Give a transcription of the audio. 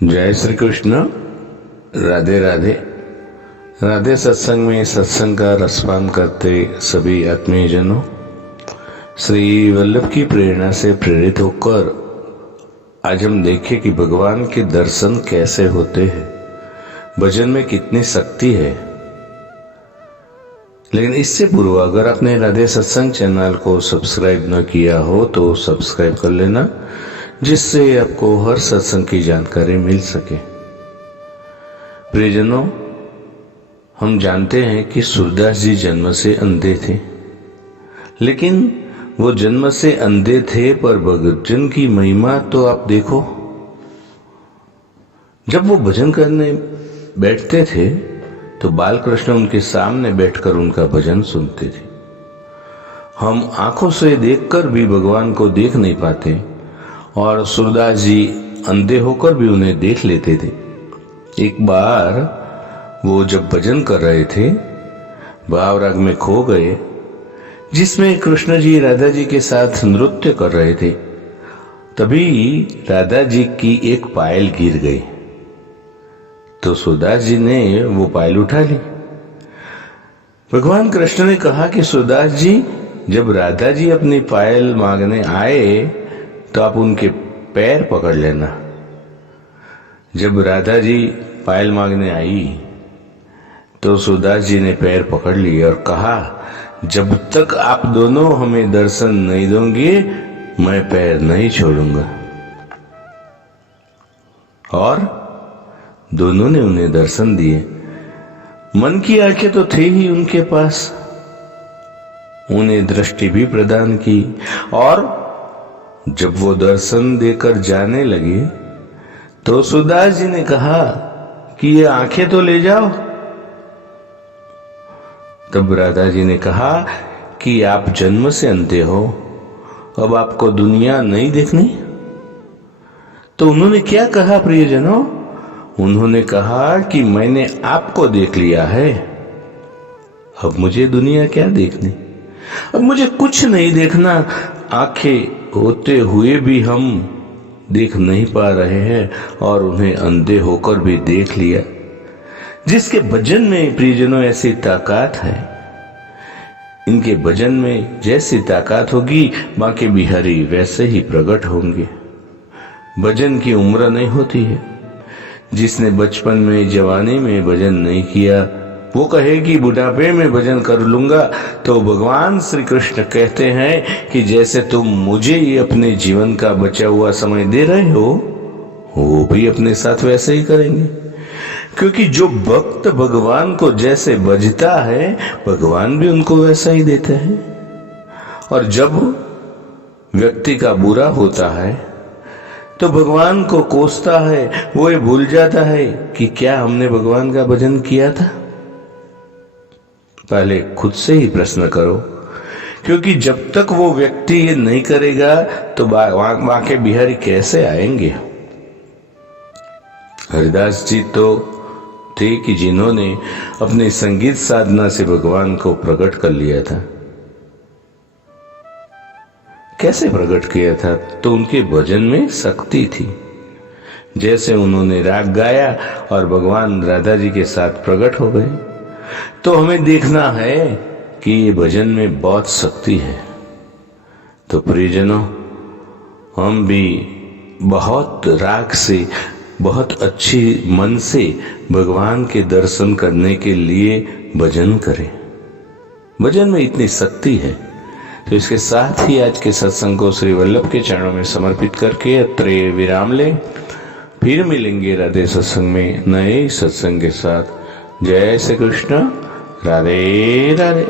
जय श्री कृष्ण। राधे राधे। राधे सत्संग में सत्संग का रसपान करते सभी आत्मीयजनों, श्री वल्लभ की प्रेरणा से प्रेरित होकर आज हम देखें कि भगवान के दर्शन कैसे होते हैं, भजन में कितनी शक्ति है। लेकिन इससे पूर्व अगर आपने राधे सत्संग चैनल को सब्सक्राइब न किया हो तो सब्सक्राइब कर लेना, जिससे आपको हर सत्संग की जानकारी मिल सके। प्रियजनों, हम जानते हैं कि सूरदास जी जन्म से अंधे थे, लेकिन वो जन्म से अंधे थे पर भजन की महिमा तो आप देखो। जब वो भजन करने बैठते थे तो बाल कृष्ण उनके सामने बैठकर उनका भजन सुनते थे। हम आंखों से देखकर भी भगवान को देख नहीं पाते और सूरदास जी अंधे होकर भी उन्हें देख लेते थे। एक बार वो जब भजन कर रहे थे, भाव राग में खो गए, जिसमें कृष्ण जी राधा जी के साथ नृत्य कर रहे थे। तभी राधा जी की एक पायल गिर गई, तो सूरदास जी ने वो पायल उठा ली। भगवान कृष्ण ने कहा कि सूरदास जी, जब राधा जी अपनी पायल मांगने आए तो आप उनके पैर पकड़ लेना। जब राधा जी पायल मांगने आई तो सूरदास जी ने पैर पकड़ लिए और कहा, जब तक आप दोनों हमें दर्शन नहीं दोगे मैं पैर नहीं छोड़ूंगा। और दोनों ने उन्हें दर्शन दिए। मन की आंखें तो थे ही उनके पास, उन्हें दृष्टि भी प्रदान की। और जब वो दर्शन देकर जाने लगे तो सूरदास जी ने कहा कि ये आंखें तो ले जाओ। तब राधा जी ने कहा कि आप जन्म से अंधे हो, अब आपको दुनिया नहीं देखनी। तो उन्होंने क्या कहा प्रियजनों? उन्होंने कहा कि मैंने आपको देख लिया है, अब मुझे दुनिया क्या देखनी, अब मुझे कुछ नहीं देखना। आंखें होते हुए भी हम देख नहीं पा रहे हैं और उन्हें अंधे होकर भी देख लिया। जिसके भजन में प्रियजनों ऐसी ताकत है, इनके भजन में जैसी ताकत होगी बाकी बिहारी वैसे ही प्रकट होंगे। भजन की उम्र नहीं होती है। जिसने बचपन में जवानी में भजन नहीं किया वो कहे कि बुढ़ापे में भजन कर लूंगा। तो भगवान श्री कृष्ण कहते हैं कि जैसे तुम मुझे ये अपने जीवन का बचा हुआ समय दे रहे हो, वो भी अपने साथ वैसे ही करेंगे। क्योंकि जो भक्त भगवान को जैसे बजता है, भगवान भी उनको वैसा ही देते हैं। और जब व्यक्ति का बुरा होता है तो भगवान को कोसता है, वो ये भूल जाता है कि क्या हमने भगवान का भजन किया था। पहले खुद से ही प्रश्न करो, क्योंकि जब तक वो व्यक्ति ये नहीं करेगा तो बाके बिहारी कैसे आएंगे। हरिदास जी तो थे कि जिन्होंने अपने संगीत साधना से भगवान को प्रकट कर लिया था। कैसे प्रकट किया था? तो उनके भजन में शक्ति थी। जैसे उन्होंने राग गाया और भगवान राधा जी के साथ प्रकट हो गए। तो हमें देखना है कि ये भजन में बहुत शक्ति है। तो प्रियजनों, हम भी बहुत राग से, बहुत अच्छी मन से भगवान के दर्शन करने के लिए भजन करें। भजन में इतनी शक्ति है। तो इसके साथ ही आज के सत्संग को श्री वल्लभ के चरणों में समर्पित करके अत्रे विराम लें। फिर मिलेंगे राधे सत्संग में नए सत्संग के साथ। जय श्री कृष्ण। राधे राधे।